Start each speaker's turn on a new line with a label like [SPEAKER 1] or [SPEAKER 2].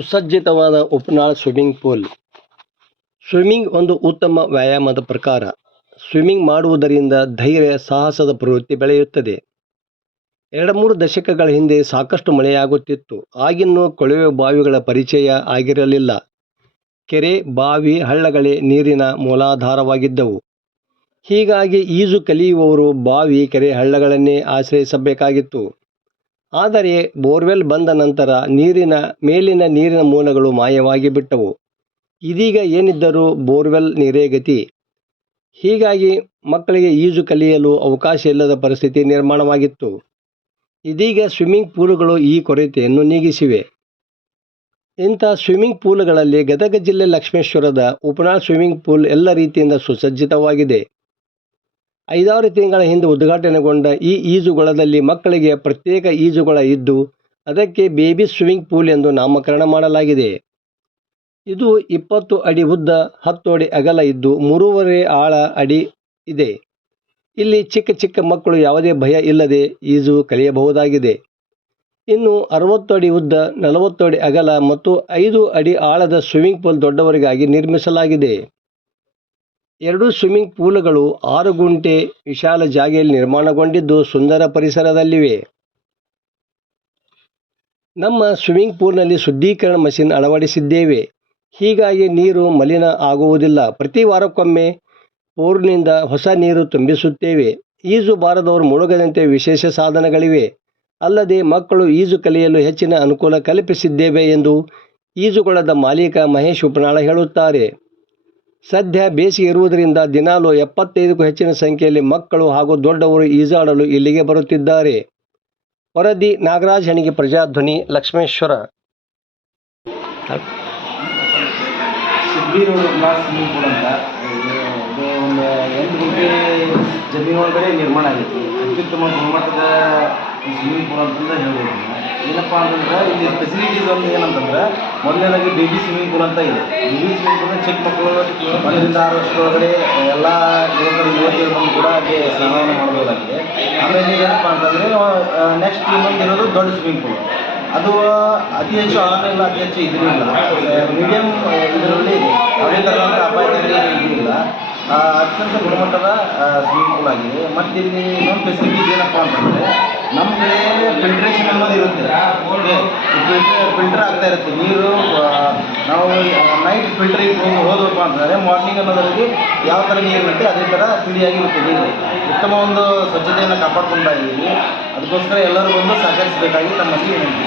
[SPEAKER 1] ಸುಸಜ್ಜಿತವಾದ ಉಪನಾಳ swimming pool swimming ಒಂದು ಉತ್ತಮ ವ್ಯಾಯಾಮದ ಪ್ರಕಾರ. ಸ್ವಿಮ್ಮಿಂಗ್ ಮಾಡುವುದರಿಂದ ಧೈರ್ಯ, ಸಾಹಸದ ಪ್ರವೃತ್ತಿ ಬೆಳೆಯುತ್ತದೆ. ಎರಡು ಮೂರು ದಶಕಗಳ ಹಿಂದೆ ಸಾಕಷ್ಟು ಮಳೆಯಾಗುತ್ತಿತ್ತು. ಆಗಿನ್ನೂ ಕೊಳವೆ ಬಾವಿಗಳ ಪರಿಚಯ ಆಗಿರಲಿಲ್ಲ. ಕೆರೆ, ಬಾವಿ, ಹಳ್ಳಗಳೇ ನೀರಿನ ಮೂಲಾಧಾರವಾಗಿದ್ದವು. ಹೀಗಾಗಿ ಈಜು ಕಲಿಯುವವರು ಬಾವಿ, ಕೆರೆ, ಹಳ್ಳಗಳನ್ನೇ ಆಶ್ರಯಿಸಬೇಕಾಗಿತ್ತು. ಆದರೆ ಬೋರ್ವೆಲ್ ಬಂದ ನಂತರ ನೀರಿನ ಮೇಲಿನ ನೀರಿನ ಮೂಲಗಳು ಮಾಯವಾಗಿ ಬಿಟ್ಟವು. ಇದೀಗ ಏನಿದ್ದರೂ ಬೋರ್ವೆಲ್ ನೀರೇ ಗತಿ. ಹೀಗಾಗಿ ಮಕ್ಕಳಿಗೆ ಈಜು ಕಲಿಯಲು ಅವಕಾಶ ಇಲ್ಲದ ಪರಿಸ್ಥಿತಿ ನಿರ್ಮಾಣವಾಗಿತ್ತು. ಇದೀಗ ಸ್ವಿಮ್ಮಿಂಗ್ ಪೂಲುಗಳು ಈ ಕೊರತೆಯನ್ನು ನೀಗಿಸಿವೆ. ಇಂಥ ಸ್ವಿಮ್ಮಿಂಗ್ ಪೂಲ್ಗಳಲ್ಲಿ ಗದಗ ಜಿಲ್ಲೆ ಲಕ್ಷ್ಮೇಶ್ವರದ ಉಪನಾಳ್ ಸ್ವಿಮ್ಮಿಂಗ್ ಪೂಲ್ ಎಲ್ಲ ರೀತಿಯಿಂದ ಸುಸಜ್ಜಿತವಾಗಿದೆ. ಐದಾರು ತಿಂಗಳ ಹಿಂದೆ ಉದ್ಘಾಟನೆಗೊಂಡ ಈ ಈಜುಗೊಳದಲ್ಲಿ ಮಕ್ಕಳಿಗೆ ಪ್ರತ್ಯೇಕ ಈಜುಗೊಳ ಇದ್ದು, ಅದಕ್ಕೆ ಬೇಬಿ ಸ್ವಿಮ್ಮಿಂಗ್ ಪೂಲ್ ಎಂದು ನಾಮಕರಣ ಮಾಡಲಾಗಿದೆ. ಇದು ಇಪ್ಪತ್ತು ಅಡಿ ಉದ್ದ, ಹತ್ತು ಅಡಿ ಅಗಲ ಇದ್ದು, ಮೂರುವರೆ ಆಳ ಅಡಿ ಇದೆ. ಇಲ್ಲಿ ಚಿಕ್ಕ ಚಿಕ್ಕ ಮಕ್ಕಳು ಯಾವುದೇ ಭಯ ಇಲ್ಲದೆ ಈಜು ಕಲಿಯಬಹುದಾಗಿದೆ. ಇನ್ನು ಅರವತ್ತು ಅಡಿ ಉದ್ದ, ನಲವತ್ತು ಅಡಿ ಅಗಲ ಮತ್ತು ಐದು ಅಡಿ ಆಳದ ಸ್ವಿಮ್ಮಿಂಗ್ ಪೂಲ್ ದೊಡ್ಡವರಿಗಾಗಿ ನಿರ್ಮಿಸಲಾಗಿದೆ. ಎರಡು ಸ್ವಿಮ್ಮಿಂಗ್ ಪೂಲ್ಗಳು ಆರು ಗುಂಟೆ ವಿಶಾಲ ಜಾಗೆಯಲ್ಲಿ ನಿರ್ಮಾಣಗೊಂಡಿದ್ದು ಸುಂದರ ಪರಿಸರದಲ್ಲಿವೆ. ನಮ್ಮ ಸ್ವಿಮ್ಮಿಂಗ್ ಪೂಲ್ನಲ್ಲಿ ಶುದ್ಧೀಕರಣ ಮಷಿನ್ ಅಳವಡಿಸಿದ್ದೇವೆ. ಹೀಗಾಗಿ ನೀರು ಮಲಿನ ಆಗುವುದಿಲ್ಲ. ಪ್ರತಿ ವಾರಕ್ಕೊಮ್ಮೆ ಪೋರ್ನಿಂದ ಹೊಸ ನೀರು ತುಂಬಿಸುತ್ತೇವೆ. ಈಜು ಬಾರದವರು ಮುಳುಗದಂತೆ ವಿಶೇಷ ಸಾಧನಗಳಿವೆ. ಅಲ್ಲದೆ ಮಕ್ಕಳು ಈಜು ಕಲಿಯಲು ಹೆಚ್ಚಿನ ಅನುಕೂಲ ಕಲ್ಪಿಸಿದ್ದೇವೆ ಎಂದು ಈಜುಕೊಳದ ಮಾಲೀಕ ಮಹೇಶ್ ಉಪನಾಳ ಹೇಳುತ್ತಾರೆ. ಸದ್ಯ ಬೇಸಿಗೆ ಇರುವುದರಿಂದ ದಿನಾಲು ಎಪ್ಪತ್ತೈದಕ್ಕೂ ಹೆಚ್ಚಿನ ಸಂಖ್ಯೆಯಲ್ಲಿ ಮಕ್ಕಳು ಹಾಗೂ ದೊಡ್ಡವರು ಈಜಾಡಲು ಇಲ್ಲಿಗೆ ಬರುತ್ತಿದ್ದಾರೆ. ವರದಿ, ನಾಗರಾಜ್ ಹಣಿಗೆ ಪ್ರಜಾಧ್ವನಿ, ಲಕ್ಷ್ಮೇಶ್ವರ.
[SPEAKER 2] ಸಿದ್ಬಿ ರೋಡ್ ಕ್ಲಾಸ್ ಸ್ವಿಮ್ಮಿಂಗ್ ಪೂಲ್ ಅಂತ. ಇದು ಇದು ಒಂದು ಎಂಟು ಗುಂಟೆ ಜಮೀನು ಒಳಗಡೆ ನಿರ್ಮಾಣ ಆಗೈತಿ ಅತ್ಯುತ್ತಮ ಗುಣಮಟ್ಟದ ಸ್ವಿಮ್ಮಿಂಗ್ ಪೂಲ್ ಅಂತಂದ ಹೇಳ್ಬೋದು. ಏನಪ್ಪ ಅಂತಂದ್ರೆ ಇಲ್ಲಿ ಫೆಸಿಲಿಟೀಸ್ ಒಂದು ಏನಂತಂದ್ರೆ ಮೊದಲನೇದಾಗಿ ಬೇಬಿ ಸ್ವಿಮ್ಮಿಂಗ್ ಪೂಲ್ ಅಂತ ಇದೆ. ಬೇಬಿ ಸ್ವಿಮ್ಮಿಂಗ್ ಪೂಲ್ ಚಿಕ್ಕ ಮಕ್ಕಳು ಒಂದರಿಂದ ಆರು ವರ್ಷದೊಳಗಡೆ ಎಲ್ಲ ಯುವಕರು ಯುವತಿಯರು ಬಂದು ಕೂಡ ಅಲ್ಲಿ ಸ್ನಾನವನ್ನು ಮಾಡ್ಬೋದಾಗಿದೆ. ಆಮೇಲೆ ಏನಪ್ಪ ಅಂತಂದರೆ ನೆಕ್ಸ್ಟ್ ಇನ್ನೊಂದು ಇರೋದು ದೊಡ್ಡ ಸ್ವಿಮ್ಮಿಂಗ್ ಪೂಲ್ ಅದು ಅತಿ ಹೆಚ್ಚು ಆನ್ಲೈನ್ ಅತಿ ಹೆಚ್ಚು ಇದರಿಂದ ಮೀಡಿಯಂ ಇದರಲ್ಲಿ ಇದೆ. ಯಾವುದೇ ಥರದಂಥ ಅಪಾಯಕಾರಿ ಇದಿಲ್ಲ ಆ, ಅತ್ಯಂತ ಗುಣಮಟ್ಟದ ಸ್ವಿಮ್ಮಿಂಗ್ ಪೂಲ್ ಆಗಿದೆ. ಮತ್ತು ಇಲ್ಲಿ ಇನ್ನೊಂದು ಫೆಸಿಲಿಟೀಸ್ ಏನಪ್ಪ ಅಂತಂದರೆ ನಮ್ಮ ಕಡೆ ಫಿಲ್ಟ್ರೇಷನ್ ಅನ್ನೋದು ಇರುತ್ತೆ. ಫಿಲ್ಟರ್ ಫಿಲ್ಟರ್ ಆಗ್ತಾ ಇರುತ್ತೆ. ನೀರು ನಾವು ನೈಟ್ ಫಿಲ್ಟರ್ ಇಟ್ಟು ಹೋದ್ರಪ್ಪ ಅಂತಂದರೆ ಮಾರ್ನಿಂಗ್ ಅನ್ನೋದರಲ್ಲಿ ಯಾವ ಥರ ನೀರು ಇರುತ್ತೆ ಅದೇ ಥರ ತಿಳಿಯಾಗಿರುತ್ತೆ ನೀರು. ಉತ್ತಮ ಒಂದು ಸ್ವಚ್ಛತೆಯನ್ನು ಕಾಪಾಡ್ಕೊಳ್ತಾ ಇದ್ದೀವಿ ಅದಕ್ಕೋಸ್ಕರ ಎಲ್ಲರೂ ಬಂದು ಸಹಕರಿಸಬೇಕಾಗಿ ನಮ್ಮಲ್ಲಿ ವಿನಂತಿ.